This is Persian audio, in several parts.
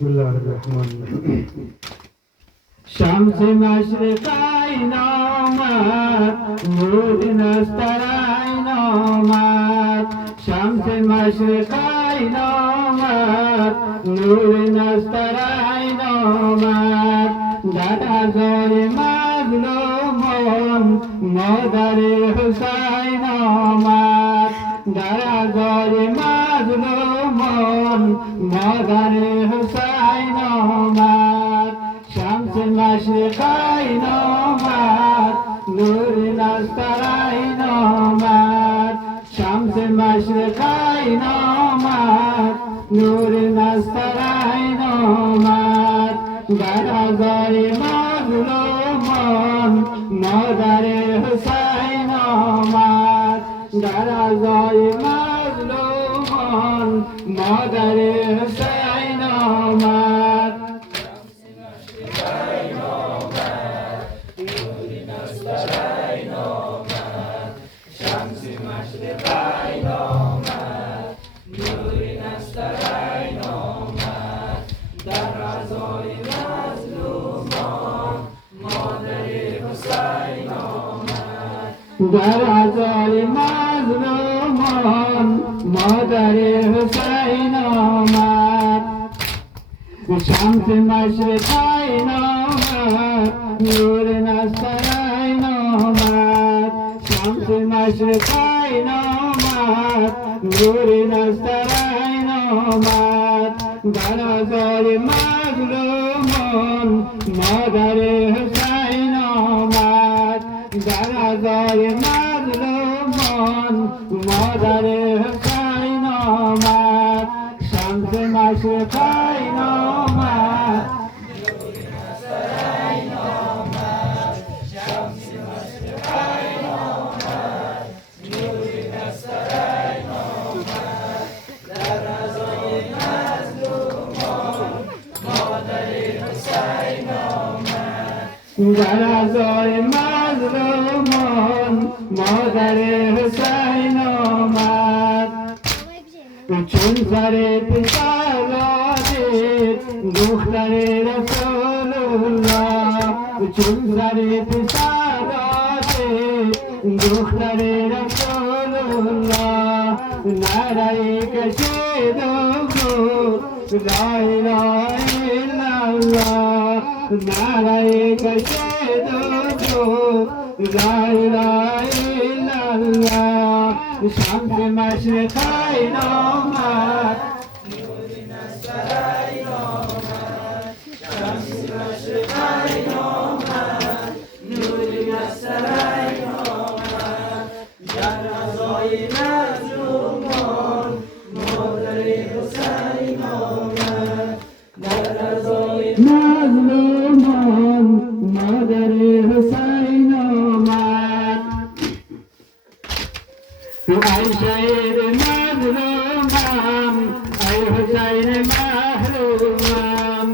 بسم الله الرحمن الرحیم. شمس مشرقین آمد، نور نسترین آمد. شمس مشرقین آمد، نور نسترین آمد. در عزای مظلومان مادر حسین آمد. در عزای مظلومان مادر حسین آمد. شمس مشرقین آمد، نور نسترین آمد. شمس مشرقین آمد، نور نسترین آمد. در عزای مظلومان مادر حسین آمد. در عزای مظلومان مادر حسین آمد. شمس مشرقین آمد، نور نسترین آمد. در عزای مظلومان مادر حسین آمد. در عزای مظلومان مادر حسین آمد. شمس مشرقین آمد، نور نسترین آمد. شمس مشرقین آمد، نور نسترین آمد. در عزای مظلومان مادر حسین آمد. در عزای مظلومان مادر حسین آمد. شمس مشرقین آمد، نسترین آمد. شمس مشرقین آمد، نور نسترین آمد. در عزای مظلومان مادر حسین آمد. در عزای مظلومان مادر حسین آمد. چون سر پسر را دید دختر رسول الله. چون سر پسر را دید دختر رسول الله. نعره کشید و گفت لا اله الا الله. نعره کشید و گفت لا اله الا الله. شمس مشرقین آمد، نور نسترین آمد. شمس مشرقین آمد، نور نسترین آمد. در عزای مظلومان مادر حسین آمد. در عزای مظلومان مادر حسین آمد. ای شهید مظلومم، ای حسین محرومم.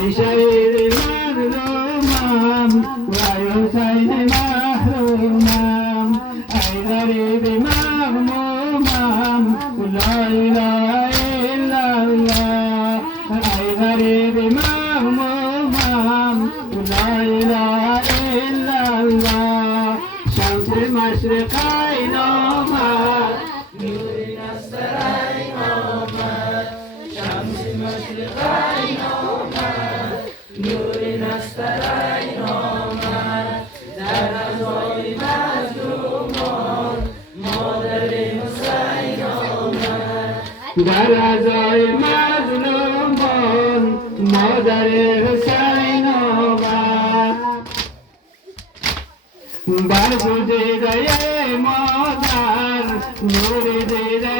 ای شهید مظلومم و ای حسین محرومم. ای غریب مغمومم لا اله الا الله. ای غریب مغمومم لا اله الا الله. شمس مشرقین آمد، نور نسترین آمد. شمس مشرقین آمد، نور نسترین آمد. در عزای مظلومان مادر حسین آمد. در عزای مظلومان مادر حسین آمد. برگزیده مادر، نور دیده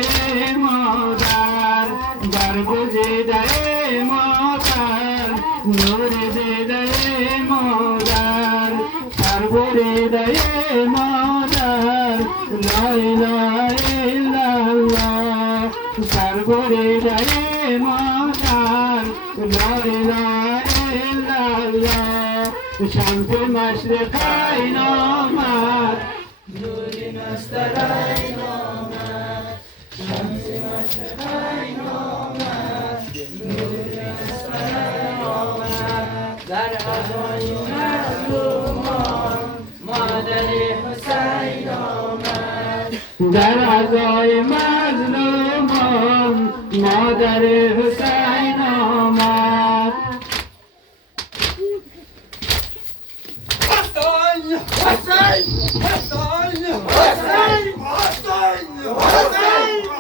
مادر. برگزیده مادر، نور دیده مادر. سربریده مادر لا اله الا الله. سربریده مادر لا اله الا الله. شمس مشرقین آمد، نور نسترین آمد. شمس مشرقین آمد، نور نسترین در ازای مظلومان مادر حسین آمد در عزای مظلومان مادر حسین آمد حسین حسین حسین حسین حسین حسین